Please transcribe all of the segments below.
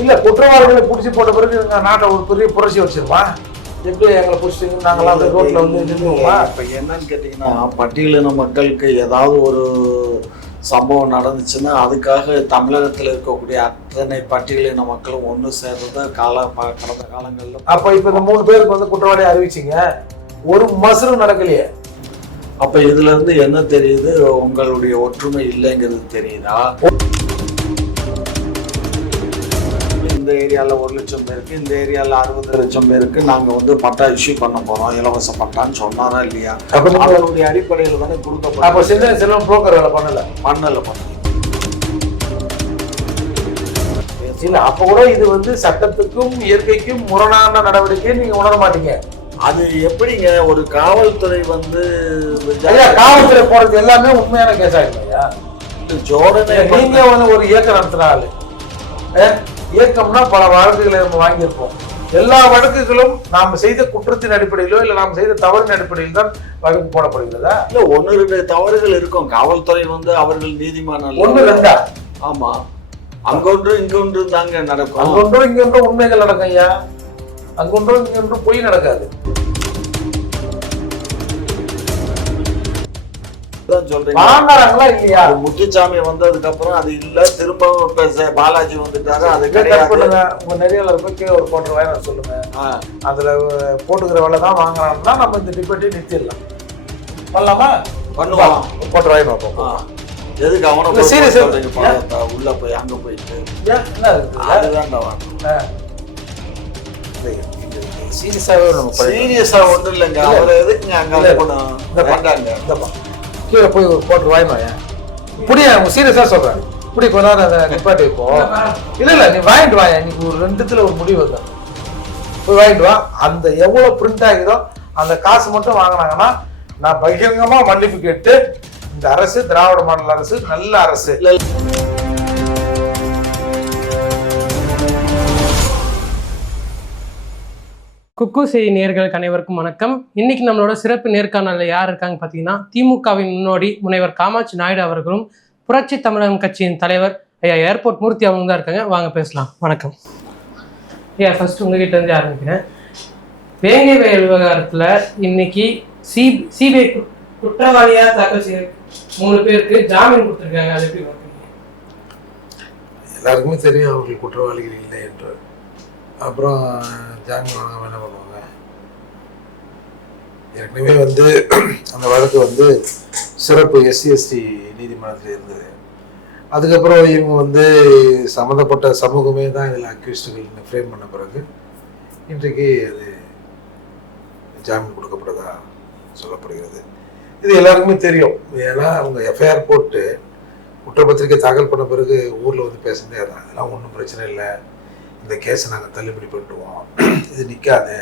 இல்ல குற்றவாளிகளை பிடிச்சி போட்ட பிறகு நாட்டை ஒரு பெரிய புரட்சி வச்சிருமா? எப்படி எங்களை பிடிச்சிங்க நாங்களாம் ரோட்ல வந்து நின்றுவோமா? இப்போ என்னன்னு கேட்டிங்கன்னா, பட்டியலின மக்களுக்கு ஏதாவது ஒரு சம்பவம் நடந்துச்சுன்னா அதுக்காக தமிழகத்தில் இருக்கக்கூடிய அத்தனை பட்டியலின மக்களும் ஒன்று சேர்றது கடந்த காலங்களில். அப்ப இப்ப இந்த 3 பேருக்கு வந்து குற்றவாளி அறிவிச்சிங்க, ஒரு மசரும் நடக்கலையே. அப்ப இதுல இருந்து என்ன தெரியுது? உங்களுடைய ஒற்றுமை இல்லைங்கிறது தெரியுதா? இந்த ஏரியால 1 லட்சம் பேருக்கு, இந்த ஏரியால 60 லட்சம் பேருக்கு நாங்க வந்து பட்டா இஷ்யூ பண்ண போறோம், இலவச பட்டான்னு சொன்னாரா இல்லையா? அதனுடைய அடிப்படையில் தானே கொடுக்கப்படும். அப்ப செல்வம் புரோக்கர் வேலை பண்ணல. இல்ல, அப்ப கூட இது வந்து சட்டத்துக்கும் இயற்கைக்கும் முரணான நடவடிக்கை நீங்க உணர மாட்டீங்க. அது எப்படிங்க ஒரு காவல்துறை வந்து காவல்துறை போறது எல்லாமே உண்மையான கேஸ் ஆகிடுயா? ஜோடனை நீங்க வந்து ஒரு இயக்கம் நடத்துற ஆளு. இயக்கம்னா பல வழக்குகளை நம்ம வாங்கியிருப்போம். எல்லா வழக்குகளும் நாம் செய்த குற்றத்தின் அடிப்படையிலோ இல்ல நாம் செய்த தவறின் அடிப்படையில் தான் வழக்கு போடப்படுகிறதா? இல்ல, 1-2 தவறுகள் இருக்கும். காவல்துறை வந்து அவர்கள் நீதிமன்றம் 1-2. ஆமா, அங்கொன்று இங்கொன்று தாங்க நடக்கும். அங்கொன்றும் இங்கொன்றும் உண்மைகள் நடக்கும் ஐயா. அங்கொன்றும் இங்கொன்றும் பொய் நடக்காது. வாங்குறாங்களா இல்லையா? முத்துசாமி வந்ததுக்கு அப்புறம் அது இல்ல, திரும்ப பாலாஜி வந்துட்டாரு. அது பண்ணுங்க, உங்க நெறியாளர் போய் ஒரு போட்டு வாங்க சொல்லுங்க. அதுல போட்டுக்கிற வேலை தான் வாங்குறாங்கன்னா நம்ம இந்த டிபேட்டை நிறுத்திடலாம். பண்ணலாமா? பண்ணுவான். போட்டு வாங்கி பார்ப்போம். எதுக்கு அவனை சீரியஸா உள்ள போய் அங்க போயிட்டு சீரியஸா ஒன்றும் இல்லைங்க. அவரை எதுக்குங்க அங்க போனோம்? கீழே போய் ஒரு போட்டு வாங்கினோம். இப்படியா உங்க சீரியஸா சொல்றேன். இப்படி கொஞ்ச நேரம் அதை நிப்பாட்டி இப்போ இல்ல நீ வாங்கிட்டு வாங்க. இன்னைக்கு ஒரு 2த்துல ஒரு முடிவு தான். போய் வாங்கிட்டு வா. அந்த எவ்வளவு பிரிண்ட் ஆகுதோ அந்த காசு மட்டும் வாங்கினாங்கன்னா நான் பகிரங்கமா மன்னிப்பு கேட்டு இந்த அரசு திராவிட மாடல் அரசு நல்ல அரசு. குக்கு செய்தி நேயர்களுக்கு அனைவருக்கும் வணக்கம். இன்னைக்கு நம்மளோட சிறப்பு நேர்காணலில் யார் இருக்காங்க பார்த்தீங்கன்னா, திமுகவின் முன்னோடி முனைவர் காமாட்சி நாயுடு அவர்களும் புரட்சி தமிழகம் கட்சியின் தலைவர் ஐயா ஏர்போர்ட் மூர்த்தி அவங்க தான் இருக்காங்க. வாங்க பேசலாம். வணக்கம் ஐயா. ஃபர்ஸ்ட் உங்ககிட்ட இருந்து ஆரம்பிக்கிறேன். வேங்கை வயல் விவகாரத்தில் இன்னைக்கு சிபிஐ குற்றவாளியாக தாக்கல் செய்ய 3 பேருக்கு ஜாமீன் கொடுத்துருக்காங்க. அது எப்படி பார்க்குறீங்க? எல்லாருக்குமே தெரியும் அவர்கள் குற்றவாளிகள் இல்லை என்று. அப்புறம் ஜாமீன் வழங்காம என்ன பண்ணுவாங்க? ஏற்கனவே வந்து அந்த வழக்கு வந்து சிறப்பு SC/ST நீதிமன்றத்தில் இருந்தது. அதுக்கப்புறம் இவங்க வந்து சம்மந்தப்பட்ட சமூகமே தான் இதில் அக்யூஸ்டுகள் ஃப்ரேம் பண்ண பிறகு இன்றைக்கு அது ஜாமீன் கொடுக்கப்பட்டதா சொல்லப்படுகிறது. இது எல்லாருக்குமே தெரியும். ஏன்னா அவங்க FIR போட்டு குற்றப்பத்திரிக்கை தாக்கல் பண்ண பிறகு ஊரில் வந்து பேசுனதே அதான். அதெல்லாம் ஒன்றும் பிரச்சனை இல்லை, இந்த கேஸை நாங்கள் தள்ளுபடி பண்ணிடுவோம், இது நிற்காது,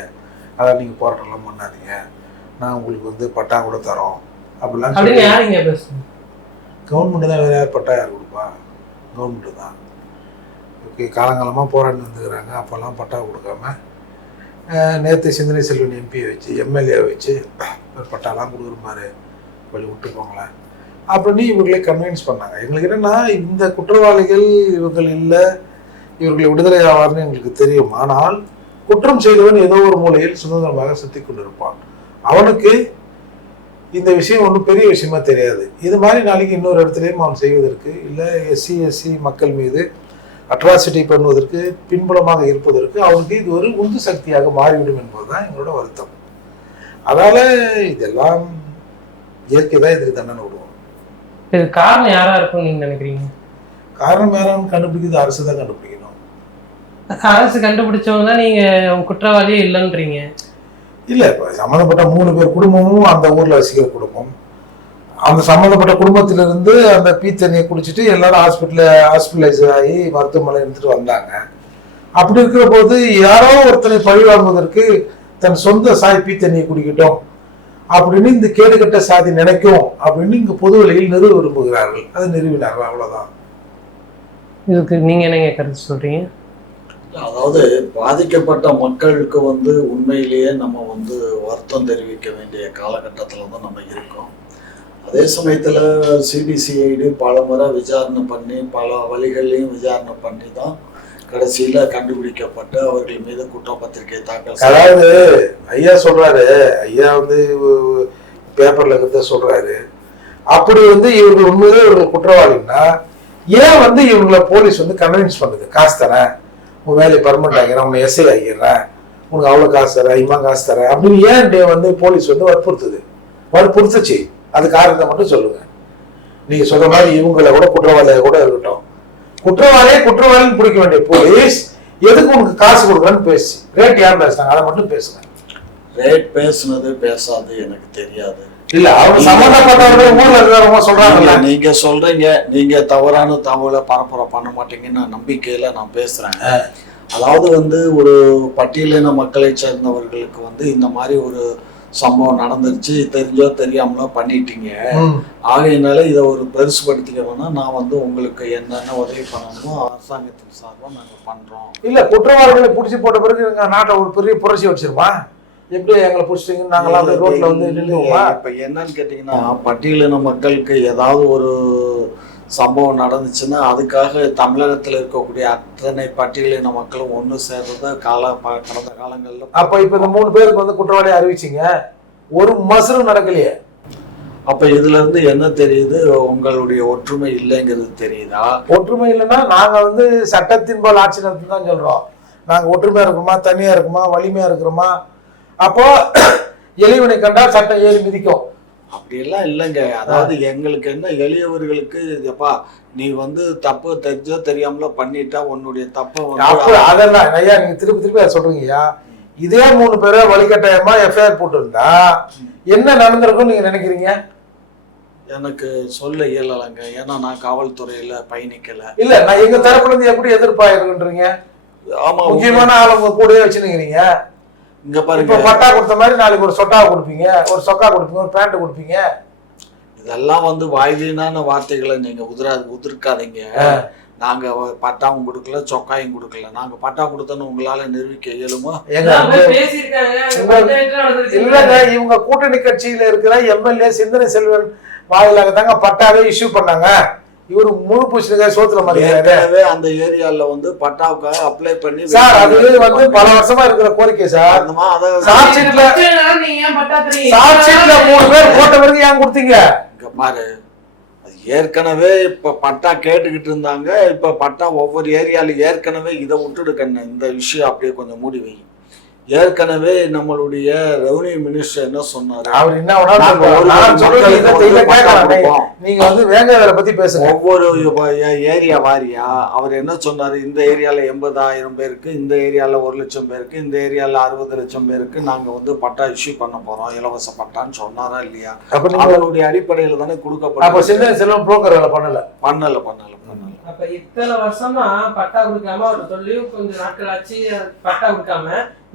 அதான் நீங்கள் போராட்டம்லாம் பண்ணாதீங்க, நான் உங்களுக்கு வந்து பட்டா கூட தரோம் அப்படிலாம் சொல்லி. கவர்மெண்ட் தான் வேறு யார் பட்டா யார் கொடுப்பா? கவர்மெண்ட்டு தான். ஓகே, காலங்காலமாக போராடி வந்துக்கிறாங்க. அப்போல்லாம் பட்டா கொடுக்காம நேற்று சிந்தனை செல்வன் MP வச்சு MLA வச்சு பட்டாலாம் கொடுக்குற மாதிரி வழி விட்டு போங்களேன் அப்படின்னு இவங்களே கன்வின்ஸ் பண்ணாங்க. எங்களுக்கு என்னென்னா, இந்த குற்றவாளிகள் இவர்கள் இல்லை, இவர்களை விடுதலை ஆவார்னு எங்களுக்கு தெரியும். ஆனால் குற்றம் செய்தவன் ஏதோ ஒரு மூலையில் சுதந்திரமாக சுற்றி கொண்டிருப்பான். அவனுக்கு இந்த விஷயம் ஒன்றும் பெரிய விஷயமா தெரியாது. இது மாதிரி நாளைக்கு இன்னொரு இடத்துலையும் அவன் செய்வதற்கு இல்லை SC/SC மக்கள் மீது அட்ராசிட்டி பண்ணுவதற்கு பின்புலமாக இருப்பதற்கு அவனுக்கு இது ஒரு உந்து சக்தியாக மாறிவிடும் என்பதுதான் எங்களோட வருத்தம். அதனால இதெல்லாம் இயற்கை தான் இதுக்கு தண்டனை விடுவோம். இது காரணம் யாரா இருக்கும் நீங்க நினைக்கிறீங்க? காரணம் யாரான்னு கண்டுபிடிக்கிறது அரசு தான் கண்டுபிடிக்கணும். அரசு கண்டுபிடிச்சவங்க தான் நீங்க குற்றவாளியே இல்லைன்றீங்க. இல்ல, இப்ப சம்மந்தப்பட்ட 3 பேர் குடும்பமும் அந்த ஊர்ல வசிக்கிற குடும்பம். அந்த சம்மந்தப்பட்ட குடும்பத்திலிருந்து அந்த தண்ணியை குடிச்சிட்டு எல்லாரும் ஹாஸ்பிட்டலைஸ் ஆகி மருத்துவமனை எடுத்துட்டு வந்தாங்க. அப்படி இருக்கிற போது யாரோ ஒருத்தனை பழி வாங்குவதற்கு தன் சொந்த சாய் தண்ணியை குடிக்கட்டும் அப்படின்னு இந்த கேடுகட்ட சாதி நினைக்கும் அப்படின்னு இங்க பொது வழியில் நிறுவ விரும்புகிறார்கள். அதை நிறுவினார்கள், அவ்வளவுதான். இதுக்கு நீங்க என்னங்க கருத்து சொல்றீங்க? அதாவது பாதிக்கப்பட்ட மக்களுக்கு வந்து உண்மையிலேயே நம்ம வந்து வருத்தம் தெரிவிக்க வேண்டிய காலகட்டத்தில் தான் நம்ம இருக்கோம். அதே சமயத்தில் CBCID பல முறை விசாரணை பண்ணி பல வழிகள்லையும் விசாரணை பண்ணி தான் கடைசியில கண்டுபிடிக்கப்பட்டு அவர்கள் மீது குற்றப்பத்திரிகை தாக்கல் அதாவது ஐயா சொல்றாரு, ஐயா வந்து பேப்பர்ல இருக்கிறத சொல்றாரு. அப்படி வந்து இவர்கள் உண்மையிலே இவர்கள் குற்றவாளின்னா ஏன் வந்து இவங்களை போலீஸ் வந்து கன்வின்ஸ் பண்ணுது? காசு தரேன், உன் வேலையை பர்மனெண்ட் ஆகிறேன், உன்னை எஸ்ஐ ஆகிடுறேன், உனக்கு அவ்வளோ காசு தரேன், இம்மா காசு தரேன் அப்படின்னு ஏன் வந்து போலீஸ் வந்து வற்புறுத்துச்சு? அது காரணத்தை மட்டும் சொல்லுங்க. நீங்க சொல்ற மாதிரி இவங்களை கூட குற்றவாளியாக கூட இருக்கட்டும், குற்றவாளின்னு பிடிக்க வேண்டிய போலீஸ் எதுக்கு உனக்கு காசு கொடுக்குறேன்னு பேசி ரேட் யார் பேசுறாங்க அதை மட்டும் பேசுங்க. ரேட் பேசுனது பேசாது எனக்கு தெரியாது. இல்ல அவங்க சம்பந்தப்பட்டவர்கள் ஊர்ல இருக்கிறவங்க சொல்றாங்க. நீங்க சொல்றீங்க, நீங்க தவறான தகவலை பரப்புரை பண்ண மாட்டீங்கன்னு நம்பிக்கையில நான் பேசுறேன். அதாவது வந்து ஒரு பட்டியலின மக்களை சேர்ந்தவர்களுக்கு வந்து இந்த மாதிரி ஒரு சம்பவம் நடந்துருச்சு, தெரிஞ்சோ தெரியாமலோ பண்ணிட்டீங்க, ஆகையினால இதை ஒரு பெருசுபடுத்திக்கணும்னா நான் வந்து உங்களுக்கு என்னென்ன உதவி பண்ணணுமோ அரசாங்கத்தின் சார்பாக நாங்கள் பண்றோம். இல்ல குற்றவாளிகளை பிடிச்சி போட்ட பிறகு எங்க நாட்டை ஒரு பெரிய புரட்சி வச்சிருமா? எப்படி எங்களை பிடிச்சிட்டீங்கன்னு நாங்களாம் ரோட்ல வந்து நின்றுவோமா? இப்ப என்னன்னு கேட்டீங்கன்னா, பட்டியலின மக்களுக்கு ஏதாவது ஒரு சம்பவம் நடந்துச்சுன்னா அதுக்காக தமிழகத்தில் இருக்கக்கூடிய அத்தனை பட்டியலின மக்களும் ஒன்று சேர்றத கடந்த காலங்களில். அப்ப இப்ப இந்த 3 பேருக்கு வந்து குற்றவாளி அறிவிச்சிங்க, ஒரு மசரும் நடக்கலையே. அப்ப இதுல இருந்து என்ன தெரியுது? உங்களுடைய ஒற்றுமை இல்லைங்கிறது தெரியுதா? ஒற்றுமை இல்லைன்னா நாங்க வந்து சட்டத்தின் போல் ஆட்சி நடத்தி தான் சொல்றோம். நாங்க ஒற்றுமையா இருக்குமா, தனியா இருக்குமா, வலிமையா இருக்கிறோமா? அப்போ எளிவனை கண்டால் சட்டம் ஏறி மிதிக்கும். அப்படியெல்லாம் இல்லைங்க. அதாவது எங்களுக்கு என்ன, எளியவர்களுக்கு எப்பா நீ வந்து தப்பு தெரிஞ்சோ தெரியாமலோ பண்ணிட்டா உன்னுடைய தப்பை வந்து அதெல்லாம் ஐயா நீங்க திருப்பி அதை சொல்றீங்கய்யா. இதே 3 பேரை வழிகட்டாயமா எஃப்ஐஆர் போட்டு இருந்தா என்ன நடந்திருக்கும்னு நீங்க நினைக்கிறீங்க? எனக்கு சொல்ல இயலலைங்க. ஏன்னா நான் காவல்துறையில பயணிக்கல. இல்ல நான் எங்க தரப்புல இருந்து எப்படி எதிர்ப்பாயிருக்குன்றீங்க? ஆமா, முக்கியமான ஆளுங்க கூடயே வச்சுருக்கிறீங்க. இங்க பாருங்க, இப்ப பட்டா கொடுத்த மாதிரி நாளைக்கு ஒரு சொட்டா கொடுப்பீங்க, ஒரு சொக்கா கொடுப்பீங்க, ஒரு பேண்ட் கொடுப்பீங்க. இதெல்லாம் வந்து வாய்வீனான வார்த்தைகளை நீங்க உதிர்க்காதீங்க. நாங்க பட்டாவும் கொடுக்கல, சொக்காயும் கொடுக்கல. நாங்க பட்டா கொடுத்தோன்னு உங்களால நிரூபிக்க இயலுமா? இல்லங்க, இவங்க கூட்டணி கட்சியில இருக்கிற எம்எல்ஏ சிந்தனை செல்வன் வாயிலாக தாங்க பட்டாவே இஷ்யூ பண்ணாங்க. இவரு முழு பூசணிக்காய் சோத்துல மாதிரி அந்த ஏரியால வந்து பட்டாவுக்காக அப்ளை பண்ணி சார், அது வந்து பல வருஷமா இருக்கிற கோரிக்கை சார். சார்ஜ்ஷீட்ல 3 பேர் போட்ட பிறகு ஏன் கொடுத்தீங்க? இங்க பாரு, அது ஏற்கனவே இப்ப பட்டா கேட்டுக்கிட்டு இருந்தாங்க. இப்ப பட்டா ஒவ்வொரு ஏரியால ஏற்கனவே இதை விட்டுடு கண்ணு, இந்த விஷயம் அப்படியே கொஞ்சம் மூடி வை. ஏற்கனவே நம்மளுடைய ரெவன்யூ மினிஸ்டர் என்ன சொன்னாரு? அவர் என்ன நீங்க வந்து வேங்காயத்தை பத்தி பேசுங்க. ஒவ்வொரு ஏரியா வாரியா அவர் என்ன சொன்னாரு? இந்த ஏரியால 80,000 பேருக்கு, இந்த ஏரியால 1,00,000 பேருக்கு, இந்த ஏரியால 60 லட்சம் பேருக்கு நாங்க வந்து பட்டா இஷ்யூ பண்ண போறோம், இலவச பட்டான்னு சொன்னாரா இல்லையா? அதனுடைய அடிப்படையில தானே கொடுக்கப்பட்ட. புரோக்கர் வேலை பண்ணல. அப்ப இத்தனை வருஷமா பட்டா கொடுக்காம அவர் சொல்லி கொஞ்சம் நாட்கள் ஆச்சு பட்டா கொடுக்காம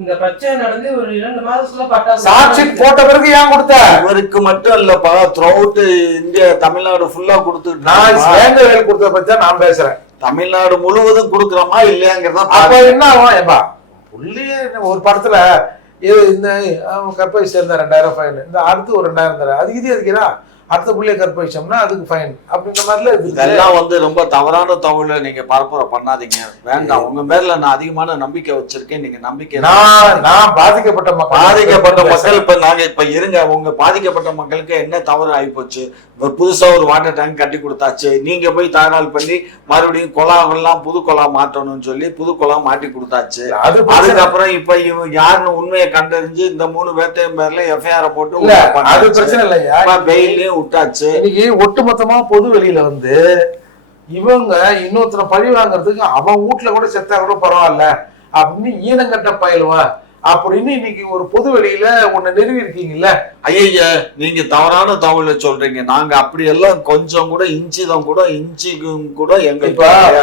இந்த பிரச்சனை நடந்து ஒரு 2 மாதத்துல பட்டா சார்ஜ்ஷீட் போட்ட பிறகு ஏன் கொடுத்த? இவருக்கு மட்டும் இல்லப்பா, த்ரூஅவுட் இந்தியா தமிழ்நாடு ஃபுல்லா கொடுத்துட்டு நான் வேங்க வேலை கொடுத்த பத்தி நான் பேசுறேன். தமிழ்நாடு முழுவதும் கொடுக்குறோமா இல்லையாங்கிறதா. அப்ப என்ன ஆகும்? ஏப்பா புள்ளியே ஒரு படத்துல இந்த கற்பை சேர்ந்த 2000 ஃபைன், இந்த அடுத்து ஒரு 2000 தர, அது இது எதுக்குதா அடுத்த புள்ளிய கற்பழிச்சோம்னா அதுக்கு ஃபைன் அப்படின்ற மாதிரில இதெல்லாம் வந்து ரொம்ப தவறான தகவலை நீங்க பரப்புரை பண்ணாதீங்க. வேண்டாம், உங்க மேல நான் அதிகமான நம்பிக்கை வச்சிருக்கேன். நீங்க நம்பிக்கை நான் பாதிக்கப்பட்ட மக்கள் இப்ப நாங்க இப்ப இருங்க, உங்க பாதிக்கப்பட்ட மக்களுக்கு என்ன தவறு ஆயிப்போச்சு? புதுசா ஒரு வாட்டர் டேங்க் கட்டி கொடுத்தாச்சு, நீங்க போய் தகவல் பண்ணி மறுபடியும் குழாவெல்லாம் புது குழா மாற்றணும்னு சொல்லி புது குழா மாட்டி கொடுத்தாச்சு. அதுக்கப்புறம் இப்ப இவங்க யாருன்னு உண்மையை கண்டறிஞ்சு இந்த 3 பேர்த்தையும் பேர்ல எஃப்ஐஆர் போட்டு அது பிரச்சனை இல்லையா, பெயிலையும் விட்டாச்சு. இன்னைக்கு ஒட்டுமொத்தமா பொது வெளியில வந்து இவங்க இன்னொருத்தரை பழி வாங்குறதுக்கு அவன் வீட்டுல கூட செத்தா கூட பரவாயில்ல அப்படின்னு ஈனங்கட்ட பயிலுவா அப்படின்னு இன்னைக்கு ஒரு பொது வெளியில ஒண்ணு நிறுவி இருக்கீங்கல்ல. ஐயா, நீங்க தவறான தகவலை சொல்றீங்க. நாங்க அப்படி எல்லாம் கொஞ்சம் கூட இன்ச்சிக்கும் கூட எங்க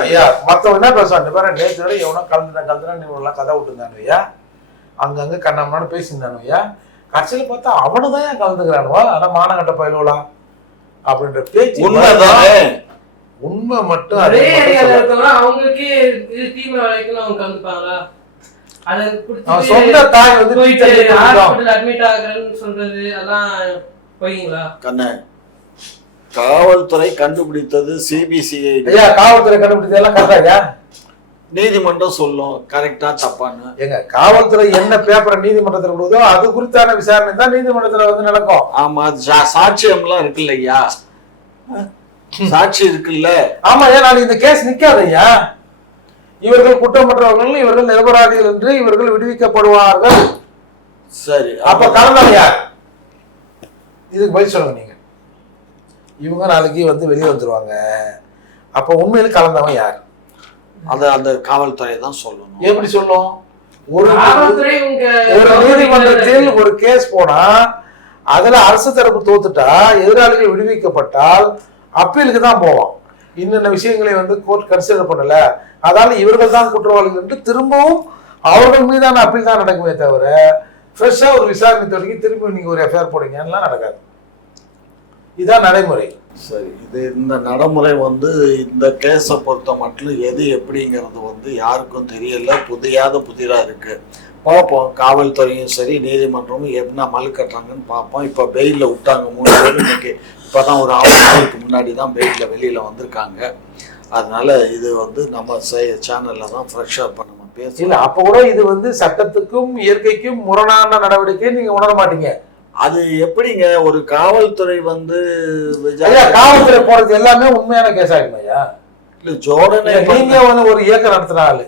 ஐயா மத்தவங்க என்ன பேசுவாங்க பாரு, நேற்று எவனோ கலந்துட்டான் எல்லாம் கதை விட்டுருந்தாங்க ஐயா, அங்கங்க கண்ணாமன்னு பேசியிருந்தானு ஐயா, கடைசியில பார்த்தா அவனுதான் ஏன் கலந்துக்கிறானுவா, ஆனா மானகட்ட பயிலுவலாம் அப்படின்ற பேச்சு உண்மைதானே? உண்மை மட்டும் அதே ஏரியால இருக்கவங்க அவங்களுக்கே இது தீமை வரைக்கும் அவங்க கலந்துப்பாங்களா? சொந்த தாய் வந்து அட்மிட் ஆகுறேன்னு சொல்றது அதெல்லாம் போய்ங்களா? கண்ணே, காவல்துறை கண்டுபிடித்தது சிபிசிஐ. ஐயா காவல்துறை கண்டுபிடித்தது எல்லாம் கரெக்டா? நீதிமன்றம் சொல்லும் கரெக்டா தப்பான்னு. எங்க காவல்துறை என்ன பேப்பரை நீதிமன்றத்தில் கொடுதோ அது குறித்தான விசாரணை தான் நீதிமன்றத்துல வந்து நடக்கும். ஆமா, சாட்சியம்லாம் இருக்குல்ல ஐயா, சாட்சி இருக்குல்ல. ஆமா, ஏன் நாளைக்கு இந்த கேஸ் நிக்காது ஐயா. இவர்கள் குற்றமற்றவர்கள், இவர்கள் நிரபராதிகள் என்று இவர்கள் விடுவிக்கப்படுவார்கள். சரி, அப்ப கலந்தவன் யார்? இதுக்கு பதில் சொல்லுங்க நீங்க. இவங்க நாளைக்கு வந்து வெளியே வந்துருவாங்க. அப்ப உண்மையில கலந்தவன் யார்? அது அந்த காவல்துறை தான் சொல்லணும். எப்படி சொல்லும்? ஒரு ஒரு நீதிமன்றத்தில் ஒரு கேஸ் போனா அதுல அரசு தரப்பு தோத்துட்டா, எதிராளிகள் விடுவிக்கப்பட்டால் அப்பீலுக்கு தான் போவோம். இன்னென்ன விஷயங்களை வந்து கோர்ட் கன்சிடர் பண்ணல, அதால இவர்கள் தான் குற்றவாளிகள் என்று திரும்பவும் அவர்கள் மீதான அப்பீல் தான் நடக்குமே தவிர ஃப்ரெஷ்ஷா ஒரு விசாரணை தொடங்கி திரும்பி நீங்க ஒரு எஃப்ஐஆர் போடுங்கலாம் நடக்காது. இதுதான் நடைமுறை. சரி, இது இந்த நடைமுறை வந்து இந்த கேஸை பொறுத்த மட்டும் எது எப்படிங்கிறது வந்து யாருக்கும் தெரியல, புதிரா இருக்கு. பார்ப்போம், காவல்துறையும் சரி நீதிமன்றமும் என்ன மனு கட்டுறாங்கன்னு பார்ப்போம். இப்போ பெயிலில் விட்டாங்க 3 பேர். இன்னைக்கு இப்போதான் ஒரு 6 நாளுக்கு முன்னாடி தான் பெயிலில் வெளியில் வந்திருக்காங்க. அதனால இது வந்து நம்ம சேனலில் தான் ஃப்ரெஷ்ஷாக இப்போ நம்ம பேச. இல்லை, அப்போ கூட இது வந்து சட்டத்துக்கும் இயற்கைக்கும் முரணான நடவடிக்கை நீங்க உணர மாட்டீங்க. அது எப்படிங்க ஒரு காவல்துறை வந்து காவல்துறை போறது எல்லாமே உண்மையான கேஸ் ஆகிடும் ஐயா. இல்ல ஜோடனை நீங்க வந்து ஒரு இயக்கம் நடத்துற ஆளு,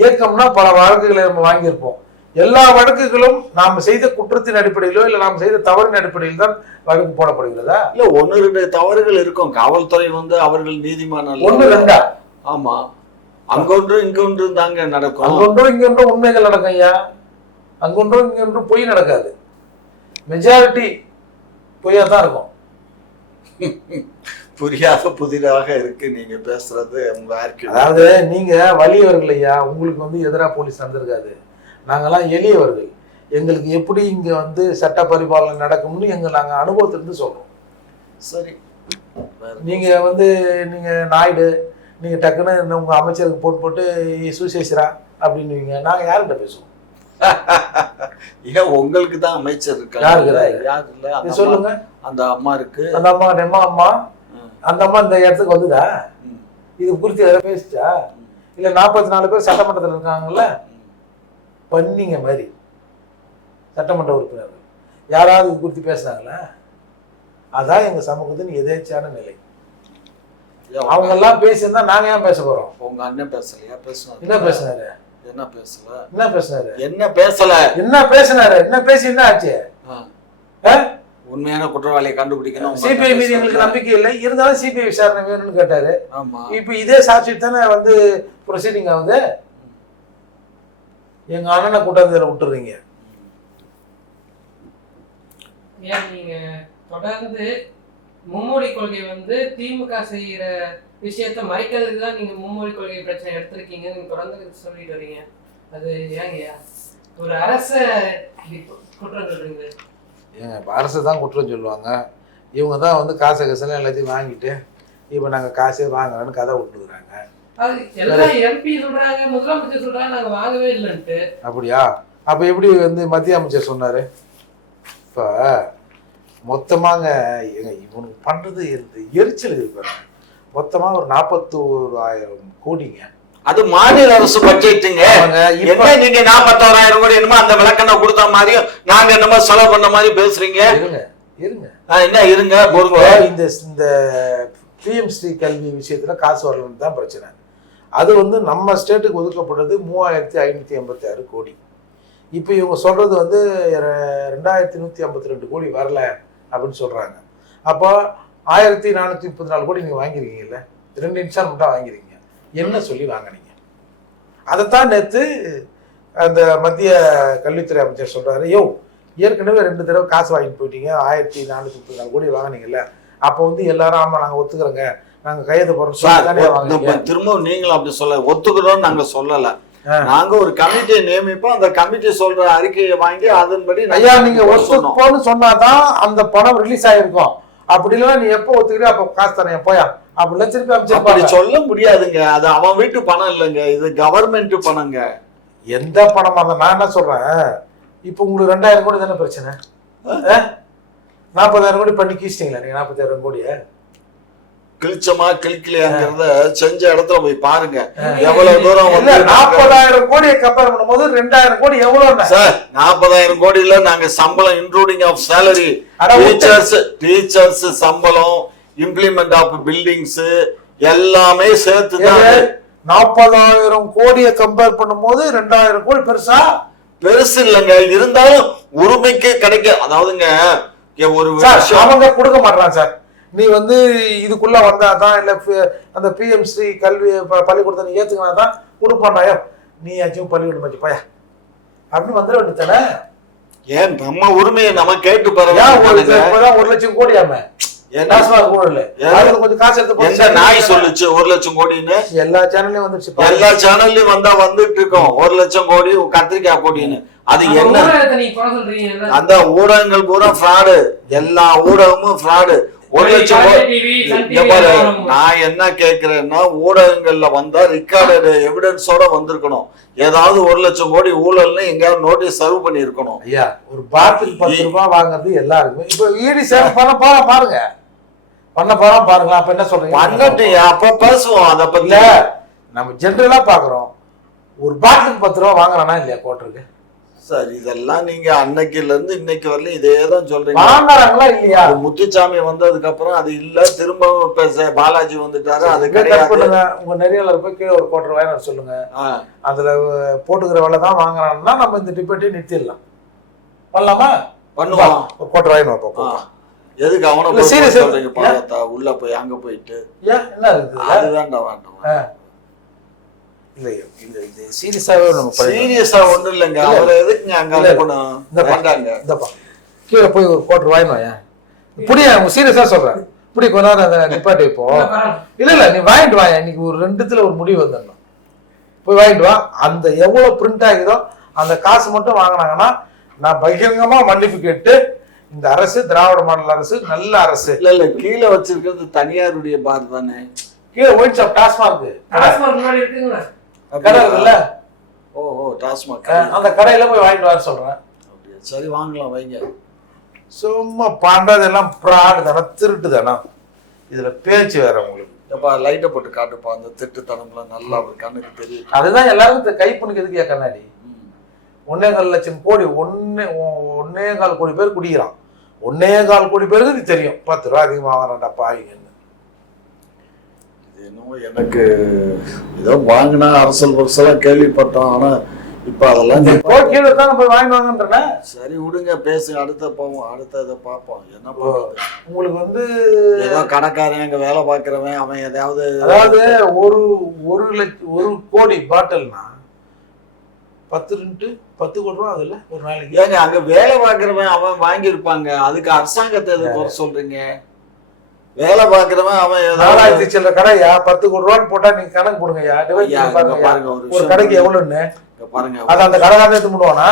இயக்கம்னா பல வழக்குகளை நம்ம வாங்கியிருப்போம். எல்லா வழக்குகளும் நாம் செய்த குற்றத்தின் அடிப்படையிலோ இல்ல நாம் செய்த தவறின் அடிப்படையில் தான் வழக்கு போடப்படுகிறதா? இல்ல 1-2 தவறுகள் இருக்கும். காவல்துறை வந்து அவர்கள் நீதிமன்றம் 1-2. ஆமா, அங்கொன்று இங்கொன்று தாங்க நடக்கும். அங்கொன்றும் இங்கொன்றும் உண்மைகள் நடக்கும் ஐயா. அங்கொன்றும் இங்கொன்றும் பொய் நடக்காது. மெஜாரிட்டி பொய்யா தான் இருக்கும். புரியாத புதிராக இருக்கு நீங்க பேசுறது. அதாவது நீங்க வலியவர்கள் ஐயா, உங்களுக்கு வந்து எதிராக போலீஸ் நடந்திருக்காது. நாங்கெல்லாம் எளியவர்கள். எங்களுக்கு எப்படி இங்க வந்து சட்ட பரிபாலனை நடக்கும்னு நாங்க அனுபவத்திலிருந்து சொல்றோம். சரி, நீங்க வந்து நீங்க நாயுடு, நீங்க டக்குன்னு உங்க அமைச்சருக்கு போட்டு சுசேஷரா அப்படின்னு நாங்க யார்கிட்ட பேசுவோம்? ஏன் உங்களுக்கு தான் அமைச்சர் இருக்காங்க? யாரு இல்ல சொல்லுங்க. அந்த அம்மா இருக்கு. அந்த அம்மா அம்மா அந்த அம்மா இந்த இடத்துக்கு வந்துதா? இது குறித்து எதாவது பேசிச்சா? இல்ல 44 பேர் சட்டமன்றத்தில் இருக்காங்கல்ல, பண்ணிங்க மாதிரி சட்டமன்ற உறுப்பினர்கள் யாராவது இது குறித்து பேசுனாங்களா? அதான் எங்க சமூகத்தின் எதேச்சான நிலை. அவங்க எல்லாம் பேசியிருந்தா நாங்க ஏன் பேச போறோம்? உங்க அண்ணன் பேசலையா? பேசுனாரு. என்ன பேசினாரு? என்ன பேசல? என்ன பேசினாரு? என்ன பேசல? என்ன பேசினாரு? என்ன பேசி என்ன ஆச்சு? உண்மையான குற்றவாளியை கண்டுபிடிக்கணும். சிபிஐ மீது எங்களுக்கு நம்பிக்கை இல்லை, இருந்தாலும் சிபிஐ விசாரணை வேணும்னு கேட்டாரு. ஆமா, இப்ப இதே சாட்சி தானே வந்து ப்ரொசீடிங் ஆகுது. எங்க அண்ணனை கூட்டாந்து விட்டுறீங்க. ஏன் நீங்க தொடர்ந்து மும்மொழி கொள்கை வந்து திமுக செய்யற விஷயத்த மறைக்கிறதுக்கு தான் நீங்க மும்மொழி கொள்கை பிரச்சனை எடுத்திருக்கீங்க, நீங்க தொடர்ந்து சொல்லிட்டு வரீங்க. அது ஏங்கய்யா ஒரு அரச குற்றம் சொல்றீங்க? ஏங்க அரசு தான் குற்றம் சொல்லுவாங்க. இவங்க தான் வந்து காசை கசெல்லாம் எல்லாத்தையும் வாங்கிட்டு இப்போ நாங்கள் காசே வாங்குறோன்னு கதை விட்டுக்கிறாங்க. அது எல்லாம் எம்பி சொல்றாங்க, முதலமைச்சர் சொல்றாங்க நாங்க வாங்கவே இல்லைன்ட்டு. அப்படியா? அப்போ எப்படி வந்து மத்திய அமைச்சர் சொன்னாரு? இப்போ மொத்தமாங்க எங்க இவனுக்கு பண்றது எரிச்சல் இருப்பாங்க. மொத்தமாக ஒரு 41,000 கோடிங்க. அது மாநில அரசு பட்ஜெட்டுங்க. என்ன நீங்க 41,000 கோடி என்னமோ அந்த விளக்கணை கொடுத்த மாதிரியும் நாங்க என்னமோ செலவு பண்ண மாதிரி பேசுறீங்க. இருங்க இருங்க என்ன இருங்க பொறுங்க. இந்த பிஎம் ஸ்ரீ கல்வி விஷயத்துல காசு வரலன்னு தான் பிரச்சனை. அது வந்து நம்ம ஸ்டேட்டுக்கு ஒதுக்கப்படுறது 3,586 கோடி. இப்போ இவங்க சொல்றது வந்து 2,152 கோடி வரல அப்படின்னு சொல்றாங்க. அப்போ 1,434 கோடி நீங்க வாங்கிருக்கீங்கல்ல, 2 இன்ஸ்டால்மெண்ட்டாக வாங்கிருக்கீங்க. என்ன சொல்லி வாங்கினீங்க? அதைத்தான் நேற்று அந்த மத்திய கல்வித்துறை அமைச்சர் சொல்றாரு, யோ ஏற்கனவே 2 தடவை காசு வாங்கிட்டு போயிட்டீங்க, 1,434 கோடி வாங்கினீங்கல்ல, அப்போ வந்து எல்லாரும் ஆமா நாங்க ஒத்துக்கிறோங்க, நாங்க கையெழுத்து போறோம். திரும்ப நீங்களும் அப்படி சொல்ல ஒத்துக்கிறோம் நாங்க சொல்லல. நாங்க ஒரு கமிட்டியை நியமிப்போம், அந்த கமிட்டி சொல்ற அறிக்கையை வாங்கி அதன்படி ஐயா நீங்க ஒத்துப்போன்னு சொன்னாதான் அந்த பணம் ரிலீஸ் ஆயிருக்கும். அப்படி இல்லைன்னா நீ எப்போ ஒத்துக்கிறியோ அப்போ காசு தானே போயா அப்படிலாம் திருப்பி அப்படி சொல்ல முடியாதுங்க. அது அவன் வீட்டு பணம் இல்லைங்க, இது கவர்மெண்ட் பணங்க. எந்த பணமா இருந்தா நான் என்ன சொல்றேன், இப்போ உங்களுக்கு 2,000 கோடி தானே பிரச்சனை. 40,000 கோடி பண்ணி கீச்சிட்டீங்களா நீங்க? 40,000 கோடியை கிழிச்சமா கிழிக்கலையாங்கிறத செஞ்ச இடத்துல போய் பாருங்க. எவ்வளவு தூரம் வந்து 40,000 கோடியை கம்பேர் பண்ணும்போது 2,000 கோடி எவ்வளவு சார்? 40,000 கோடியில நாங்க சம்பளம் இன்க்ளூடிங் ஆஃப் சேலரி, டீச்சர்ஸ் சம்பளம், இம்ப்ளிமெண்ட் ஆஃப் பில்டிங்ஸ் எல்லாமே சேர்த்து தான். 40,000 கோடியை கம்பேர் பண்ணும்போது 2,000 கோடி பெருசா? பெருசு இல்லைங்க, இருந்தாலும் உரிமைக்கு கிடைக்க, அதாவதுங்க ஒரு அவங்க கொடுக்க மாட்டான் சார். நீ வந்து இதுக்குள்ள வந்தாதான் இல்ல அந்த பிஎம்சி கல்வி பள்ளிக்கூடத்தை நீ ஏத்துக்கினாதான் கொடுப்பாண்டாயோ. நீ ஆச்சும் பள்ளிக்கூடம் வச்சு பையா அப்படின்னு வந்துட வேண்டியதானே. ஏன் நம்ம உரிமையை நம்ம கேட்டு பாருங்க. 1 லட்சம் கோடி ஆம கொஞ்சம் காசு எடுத்து எந்த நாய் சொல்லுச்சு 1 லட்சம் கோடின்னு? எல்லா சேனல்லையும் வந்துருச்சு. எல்லா சேனல்லையும் வந்துட்டு இருக்கோம் 1 லட்சம் கோடி கத்திரிக்காய் கோடின்னு. அது என்ன? அந்த ஊடகங்கள் பூரா ஃப்ராடு, எல்லா ஊடகமும் ஃப்ராடு. 1 லட்சம் கோடி. நான் என்ன கேக்குறேன்னா, ஊடகங்கள்ல வந்தா ரெக்கார்டட் எவிடன்ஸோட வந்திருக்கணும். ஏதாவது 1 லட்சம் கோடி ஊழல்னு எங்கேயாவது நோட்டீஸ் சர்வ் பண்ணி இருக்கணும். ஐயா, ஒரு பாட்டில் 10 ரூபாய் வாங்குறது எல்லாருக்குமே. இப்ப ஈடி சேவை பண்ண பாருங்க, பண்ண பாருங்க. அப்ப என்ன சொல்றீங்க? பண்ணட்டு அப்ப பேசுவோம் அத பத்தி. நம்ம ஜென்ரலா பாக்குறோம், ஒரு பாட்டிலுக்கு 10 ரூபாய் வாங்குறானா இல்லையா கோட்டருக்கு? சார் இதெல்லாம் நீங்க அன்னைக்குல இருந்து இன்னைக்கு வரலையும் இதேதான் சொல்றீங்க. வாங்குறாங்களா இல்லையா? முத்துச்சாமி வந்ததுக்கு அப்புறம் அது இல்ல, திரும்பவும் பேச பாலாஜி வந்துட்டாரு. அது கிடையாது. உங்க நெறியாளர் போய் கீழே ஒரு கோட்டர் வாங்கி சொல்லுங்க, அதுல போட்டுக்கிற வேலை தான் வாங்குறான்னா நம்ம இந்த டிபேட்டை நிறுத்திடலாம். பண்ணலாமா? பண்ணுவோம். ஒரு கோட்டர் வாங்கி வைப்போம். எதுக்கு அவனை சொல்றீங்க? பாலத்தா உள்ள போய் அங்க போயிட்டு என்ன இருக்குது? அதுதான்டா வேண்டாம். சீரியஸா ஒண்ணும் இல்லைங்க. அவரை எதுக்குங்க அங்க அனுப்பணும்? இந்தப்பா கீழே போய் ஒரு கோட்டர் வாங்கினோம். இப்படியா சீரியஸா சொல்றேன். இப்படி கொஞ்ச நேரம் அதை நிப்பாட்டி வைப்போம். இல்ல நீ வாங்கிட்டு வாங்க. இன்னைக்கு ஒரு 2த்துல ஒரு முடிவு வந்துடணும். போய் வாங்கிட்டு வா. அந்த எவ்வளவு பிரிண்ட் ஆகிதோ அந்த காசு மட்டும் வாங்கினாங்கன்னா நான் பகிரங்கமா மன்னிப்பு கேட்டு, இந்த அரசு திராவிட மாடல் அரசு நல்ல அரசு. இல்ல கீழே வச்சிருக்கிறது தனியாருடைய பார் தானே. கீழே ஒயின் ஷாப் டாஸ்மாக் இருக்குங்களா? கடை இருக்குல்ல? டாஸ்மாக். அந்த கடையில போய் வாங்கிட்டு வர சொல்றேன். சரி வாங்கலாம், வைங்க. சும்மா பண்றதெல்லாம் பிராடு தானே, திருட்டு தானே. இதுல பேச்சு வேற. உங்களுக்கு எப்பா லைட்டை போட்டு காட்டுப்பா, அந்த திருட்டுத்தனம்லாம் நல்லா ஒரு கண்ணுக்கு தெரியும். அதுதான் எல்லாரும் கைப்புனுக்கு எதுக்கு கண்ணாடி. 1.25 லட்சம் கோடி 1.25 கோடி பேர் குடிக்கிறான். 1.25 கோடி பேருக்கு இது தெரியும் 10 ரூபா அதிகமாக வாங்குறான்டா பாய்ங்கன்னு. என்னமோ எனக்கு ஏதோ வாங்கினா அரசல் கேள்விப்பட்டோம். ஆனா இப்ப அதெல்லாம் கீழே தான் போய் வாங்கினாங்கன்றன. சரி விடுங்க, பேசுங்க. அடுத்த போவோம், அடுத்த இதை பார்ப்போம். என்ன பண்ணுறது? உங்களுக்கு வந்து ஏதோ கடைக்காரன் அங்க வேலை பார்க்கிறவன் அவன் ஏதாவது, அதாவது ஒரு கோடி பாட்டில்னா 10 கோடி ரூபா. அதுல ஒரு நாளைக்கு ஏங்க அங்க வேலை பார்க்கிறவன் அவன் வாங்கியிருப்பாங்க. அதுக்கு அரசாங்கத்தை எது குறை சொல்றீங்க? வேலை பார்க்கிறவன் அவன் 4000 சில்லற கடையா 10 கோடி ரூபான்னு போட்டா நீங்க கணக்கு போடுங்கய்யா. பாருங்க ஒரு கடைக்கு எவ்வளவுன்னு பாருங்க. அது அந்த கடைக்காரன் எடுத்து முடுவானா?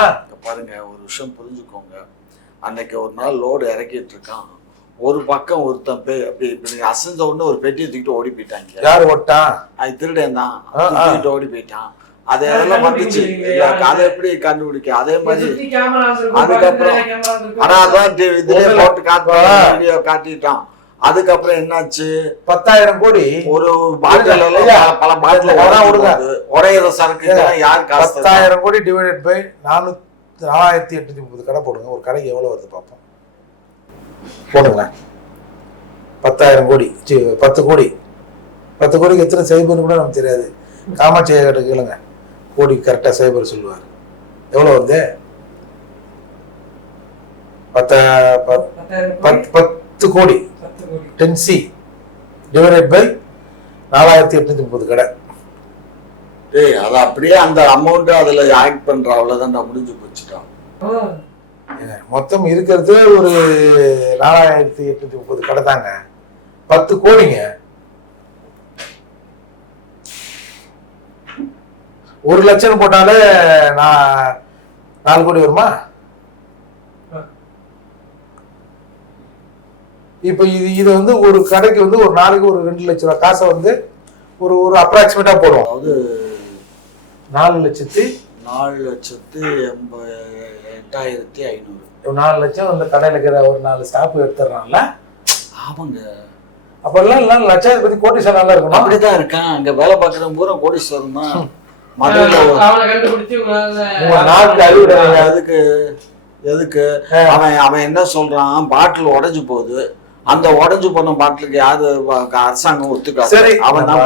பாருங்க, ஒரு விஷயம் புரிஞ்சுக்கோங்க. அன்னைக்கு ஒரு நாள் லோடு இறக்கிட்டு இருக்கான். ஒரு பக்கம் ஒருத்தன் அப்படி அசைஞ்ச உடனே ஒரு பெட்டியை தூக்கிட்டு ஓடி போயிட்டாங்க. யாரு ஓட்டான்? அது திருடன் தான். தூக்கிட்டு ஓடி போயிட்டான். அதெல்லாம் வந்துச்சு. அதை எப்படி கண்டுபிடிக்க? அதே மாதிரி அதுக்கப்புறம் ஆனா அதான் இதுலயே போட்டு வீடியோ காட்டிட்டான். அதுக்கப்புறம் என்னாச்சு? 10,000 கோடி ஒரு பாட்டில் பல பாட்டில் உடையிற சரக்கு யார் காசு? 10,000 கோடி டிவைடட் பை 4,830 கடை போடுங்க. ஒரு கடைக்கு எவ்வளவு வருது பார்ப்போம். போடுங்களேன். 10,000 கோடி 10 கோடி 10 கோடிக்கு எத்தனை சைபர்னு கூட நமக்கு தெரியாது. காமாட்சி கிட்ட கேளுங்க, கோடி கரெக்டா சைபர் சொல்லுவார். எவ்வளவு வந்து 10 கோடி 10C டிவைடட் பை 4,830 கடை. அது அப்படியே அந்த அமௌண்ட் அதுல ஆக்ட் பண்ற அவ்வளவுதான் முடிஞ்சு போச்சுட்டான். மொத்தம் இருக்கிறது ஒரு 4,830 கடை தாங்க. 10 கோடிங்க. 1 லட்சம் போட்டாலே 4 கோடி வருமா? இப்ப இது வந்து ஒரு கடைக்கு வந்து ஒரு நாளைக்கு ஒரு 2 லட்சம் ரூபாய் காசை வந்து ஒரு அப்ராக்சிமேட்டா போடுவோம். அதாவது 4,88,500. 4 லட்சம் அந்த கடையில இருக்கிற ஒரு 4 ஸ்டாப் எடுத்துறான்ல. ஆமாங்க. அப்பெல்லாம் எல்லாம் லட்சாதிபதி கோடீஸ்வரனா இருக்கணும். அப்படிதான் இருக்கேன். அங்க வேலை பார்க்குற பூரா கோடீஸ்வரன் தான். மதுரையில அவனை கண்டுபிடிச்சு உங்க நாட்டுல அறிவுரை எதுக்கு எதுக்கு அவன் என்ன சொல்றான், பாட்டில் உடைஞ்சு போகுது, அந்த உடைஞ்சு போன பாட்டிலுக்கு யாரு அரசாங்கம் ஒத்துக்காது. சரி, அவன் தான்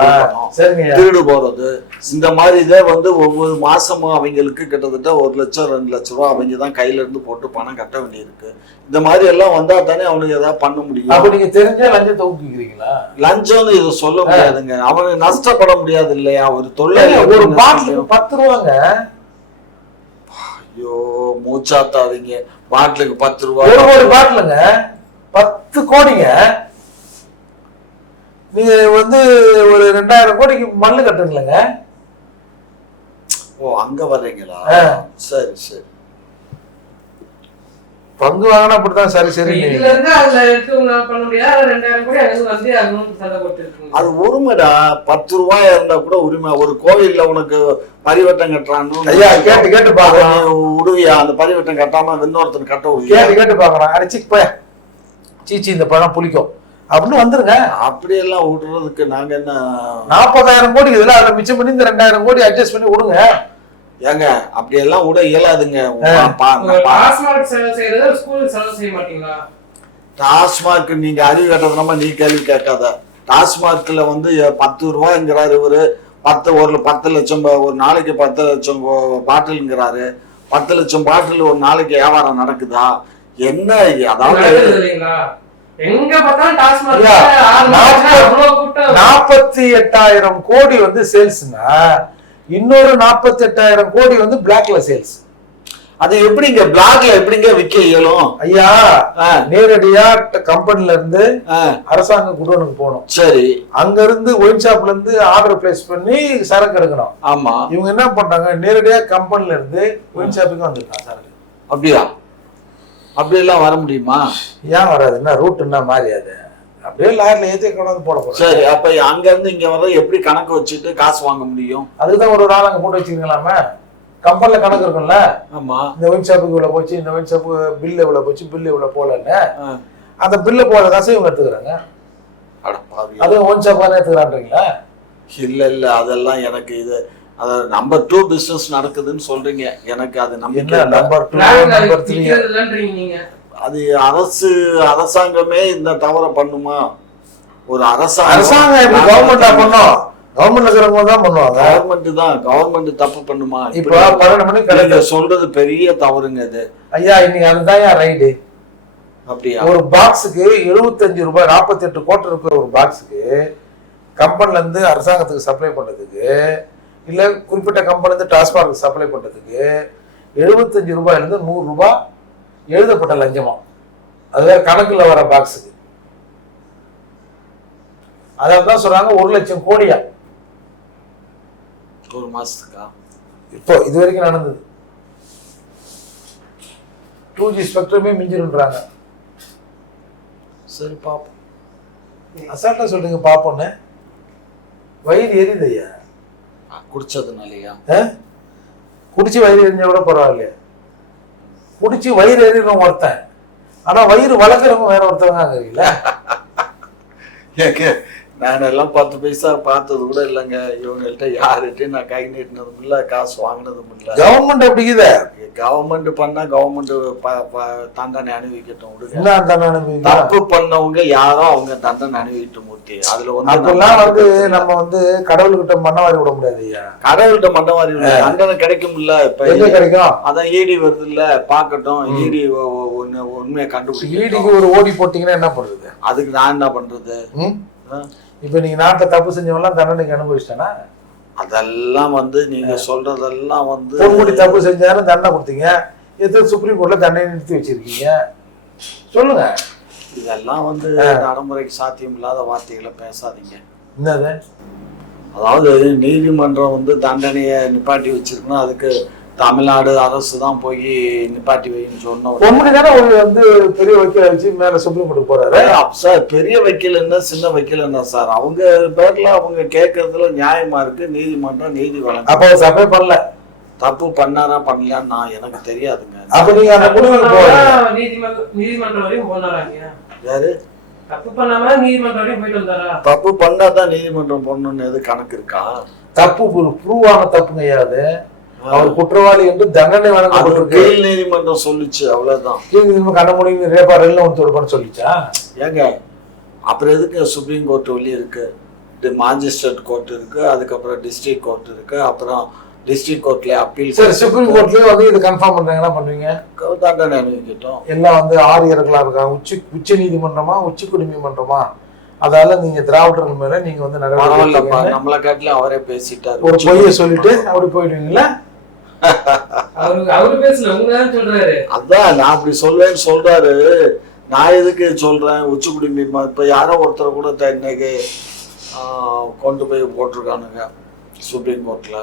சரிங்க. திருடு போறது இந்த மாதிரி இதே வந்து ஒவ்வொரு மாசமும் அவங்களுக்கு கிட்டத்தட்ட 1 லட்சம் 2 லட்சம் ரூபாய் அவங்க தான் கையில இருந்து போட்டு பணம் கட்ட வேண்டியிருக்கு. இந்த மாதிரி எல்லாம் வந்தா தானே அவனுக்கு ஏதாவது பண்ண முடியும். அப்ப நீங்க தெரிஞ்சா லஞ்சத்தை ஊக்குவிக்கிறீங்களா? லஞ்சம்னு இதை சொல்ல முடியாதுங்க. அவனுக்கு நஷ்டப்பட முடியாது இல்லையா? ஒரு தொழில் ஒரு பாட்டிலுக்கு 10 ரூபாங்க. ஐயோ மூச்சாத்தாதீங்க. பாட்டிலுக்கு 10 ரூபாய். ஒரு பாட்டிலுங்க 10 கோடிங்க. நீங்க வந்து ஒரு 2000 கோடிக்கு மண்ணு கட்டுங்களேங்க. ஓ அங்க வர்றீங்களா? சரி சரி. பங்கு வாங்கினா அப்படிதான். சரி சரி. இதுல இருந்து அதுல எடுத்து பண்ண முடியாது. 2000 கோடி அது வந்து சண்டை போட்டு இருக்கு. அது உரிமைடா. 10 ரூபாய் இருந்தா கூட உரிமை. ஒரு கோவில்ல உனக்கு பரிவட்டம் கட்டுறான்னு ஐயா கேட்டு கேட்டு பாக்கலாம். உடுவியா? அந்த பரிவட்டம் கட்டாம இன்னொருத்தன் கட்ட கேட்டு கேட்டு பாக்கலாம். அடிச்சுக்கு போய் சீச்சி இந்த பழம் புளிக்கும் அப்படின்னு வந்துருங்க. அப்படியெல்லாம் விடுறதுக்கு நாங்க என்ன 40,000 கோடி இதுல அதுல மிச்சம் பண்ணி இந்த 2000 கோடி அட்ஜஸ்ட் பண்ணி விடுங்க. ஏங்க அப்படியெல்லாம் விட இயலாதுங்க. டாஸ்மார்க் நீங்க அறிவு கட்டதுனாம நீ கேள்வி கேட்காத. டாஸ்மார்க்ல வந்து 10 ரூபாய்ங்கிறாரு இவரு. 10 லட்சம் ஒரு நாளைக்கு 10 லட்சம் பாட்டில்ங்கிறாரு. 10 லட்சம் பாட்டில் ஒரு நாளைக்கு வியாபாரம் நடக்குதா என்ன? அதாவது 48,000 கோடி வந்து சேல்ஸ்னா இன்னொரு 48,000 கோடி வந்து பிளாக்ல சேல்ஸ். அது எப்படிங்க பிளாக்ல எப்படிங்க விற்க இயலும்? ஐயா நேரடியா கம்பெனில இருந்து அரசாங்க குடோனுக்கு போகணும். சரி. அங்க இருந்து ஒயின் ஷாப்ல இருந்து ஆர்டர் பிளேஸ் பண்ணி சரக்கு எடுக்கணும். ஆமா. இவங்க என்ன பண்றாங்க, நேரடியா கம்பெனில இருந்து ஒயின் ஷாப்புக்கு வந்துருக்காங்க சரக்கு. அப்படியா? அப்படியெல்லாம் வர முடியுமா? ஏன் வராது? என்ன ரூட்னா மாறியாது. அப்படியே லாரில ஏற்றி கொண்டாந்து போட போறோம். சரி. அப்ப அங்க இருந்து இங்க வர எப்படி கணக்கு வச்சுட்டு காசு வாங்க முடியும்? அதுதான் ஒரு ஆள் அங்க போட்டு வச்சுக்கலாமே. கம்பெனில கணக்கு இருக்கும்ல. ஆமா. இந்த ஒயின் ஷாப்புக்கு இவ்வளவு போச்சு, இந்த ஒயின் ஷாப்பு பில்லு இவ்வளவு போச்சு, பில்லு இவ்வளவு போலன்னு அந்த பில்லு போல காசு இவங்க எடுத்துக்கிறாங்க. அது ஒயின் ஷாப் எடுத்துக்கிறான்றீங்களா? இல்ல இல்ல அதெல்லாம் எனக்கு இது நம்பர் 2 பிசினஸ் நடக்குதுன்னு சொல்றீங்க. எனக்கு அது நம்பர் 2 அது அரசாங்கமே இந்த தவற பண்ணுமா? ஒரு அரசாங்கம் கவர்மெண்டா பண்ணும். கவர்மெண்ட் இருக்கிறவங்க தான் பண்ணுவாங்க. கவர்மெண்ட் தப்பு பண்ணுமா? இப்ப 12 மணிக்கு சொல்றது பெரிய தவறுங்க இது. ஐயா இன்னைக்கு அதுதான் ரைடு. அப்படியா? ஒரு பாக்ஸுக்கு 75 ரூபாய், 48 கோடி இருக்கிற ஒரு பாக்ஸுக்கு கம்பெனில இருந்து அரசாங்கத்துக்கு சப்ளை பண்றதுக்கு இல்ல குறிப்பிட்ட கம்பெனி இருந்து டாஸ்மார்க் சப்ளை பண்றதுக்கு 75 ரூபாயில இருந்து 100 ரூபாய் எழுதப்பட்ட லஞ்சமா. அதுதான் கணக்குல வர பாக்ஸுக்கு. அதான் சொல்றாங்க 1 லட்சம் கோடியா ஒரு மாசத்துக்கா? இப்போ இது வரைக்கும் நடந்தது. 2G ஸ்பெக்ட்ரமே மிஞ்சிருன்றாங்க. சரி பாப்போம். அசால்ட்டா சொல்றீங்க பாப்போன்னு. வயிறு எரியுது ஐயா. குடிச்சதுனாலயா? குடிச்சு வயிறு எரிஞ்சா கூட பரவாயில்லையா? குடிச்சு வயிறு எறிறவங்க ஒருத்தன், ஆனா வயிறு வளர்க்குறவங்க வேற ஒருத்தவங்க அங்க இல்ல. நான் எல்லாம் 10 பைசா பார்த்தது கூட இல்லைங்க. இவங்கள்ட்ட யாருகிட்டையும் நான் கை நீட்டினதும் இல்லை, காசு வாங்கினதும் இல்லை. கவர்மெண்ட் அப்படிங்குத. கவர்மெண்ட் பண்ணா கவர்மெண்ட் தண்டனை அனுபவிக்கட்டும். விடுங்க. தப்பு பண்ணவங்க யாரோ அவங்க தண்டனை அனுபவிட்டு மூர்த்தி. அதுல வந்து நம்ம வந்து கடவுள்கிட்ட மண்ணவாரி விட முடியாது ஐயா. கடவுள்கிட்ட மண்ணவாரி விட தண்டனை கிடைக்கும் இல்ல. இப்ப எங்க கிடைக்கும்? அதான் ஈடி வருது இல்ல, பாக்கட்டும். ஈடி உண்மையை கண்டுபிடிக்கும். ஈடிக்கு ஒரு ஓடி போட்டீங்கன்னா என்ன பண்றது? அதுக்கு நான் என்ன பண்றது? இப்ப நீங்க நாட்டை தப்பு செஞ்சவெல்லாம் தண்டனைக்கு அனுபவிச்சிட்டேனா? அதெல்லாம் வந்து நீங்க சொல்றதெல்லாம் வந்து பொன்முடி தப்பு செஞ்சாலும் தண்டனை கொடுத்தீங்க. எத்தனை சுப்ரீம் கோர்ட்ல தண்டனை நிறுத்தி வச்சிருக்கீங்க? சொல்லுங்க. இதெல்லாம் வந்து நடைமுறைக்கு சாத்தியம் இல்லாத வார்த்தைகளை பேசாதீங்க. என்னது? அதாவது நீதிமன்றம் வந்து தண்டனையை நிப்பாட்டி வச்சிருக்கணும். அதுக்கு தமிழ்நாடு அரசு தான் போய் நிப்பாட்டி வைன்னு சொன்னோம். பொன்முடி தானே வந்து பெரிய வக்கீல வச்சு மேல சுப்ரீம் கோர்ட்டுக்கு போறாரு. சார் பெரிய வக்கீல் என்ன சின்ன வக்கீல் என்ன சார்? அவங்க பேர்ல அவங்க கேட்கறதுல நியாயமா இருக்கு. நீதிமன்றம் நீதி வழங்க. அப்ப தப்பே பண்ணல. தப்பு பண்ணாரா பண்ணலையான்னு நான் எனக்கு தெரியாதுங்க. அப்ப நீங்க அந்த முடிவுக்கு போறீங்க. நீதிமன்றம் வரையும் போனாராங்க. யாரு? தப்பு பண்ணாம நீதிமன்றம் வரையும் போயிட்டு வந்தாரா? தப்பு பண்ணா தான் நீதிமன்றம் போடணும்னு எது கணக்கு இருக்கா? தப்பு ப்ரூவ் ஆன தப்புங்க ஐயா அது. அவர் குற்றவாளி என்று தண்டனை அது வழங்கப்பட்டிருக்கு. கீழ் நீதிமன்றம் சொல்லிச்சு, அவ்வளவுதான். கீழ் நீதிமன்றம் கண்ணமூடி ரேப்பாரில் ஒன்று தொடுப்பான்னு சொல்லிச்சா? ஏங்க அப்புறம் எதுக்கு சுப்ரீம் கோர்ட் வெளியே இருக்கு, மாஜிஸ்ட்ரேட் கோர்ட் இருக்கு, அதுக்கப்புறம் டிஸ்ட்ரிக்ட் கோர்ட் இருக்கு, அப்புறம் டிஸ்ட்ரிக்ட் கோர்ட்ல அப்பீல். சரி, சுப்ரீம் கோர்ட்லயே வந்து இது கன்ஃபார்ம் பண்றாங்க, என்ன பண்ணுவீங்க? தண்டனை அனுபவிக்கட்டும். எல்லாம் வந்து ஆரியர்களா இருக்காங்க. உச்ச நீதிமன்றமா உச்சி குடிமன்றமா? அதால நீங்க திராவிடர்கள் மேல நீங்க வந்து பரவாயில்லப்பா, நம்மளை காட்டிலும் அவரே பேசிட்டாரு. ஒரு பொய்ய சொல்லிட்டு அப்படி போயிடுவீங்களா? அவரு பேசல, உங்கதான் சொல்றாரு. அதான் நான் அப்படி சொல்வேன்னு சொல்றாரு. நான் எதுக்கு சொல்றேன்? உச்சிக்குடி மீன் இப்ப யாரோ ஒருத்தரை கூட இன்னைக்கு கொண்டு போய் போட்டிருக்கானுங்க சுப்ரீம் கோர்ட்ல.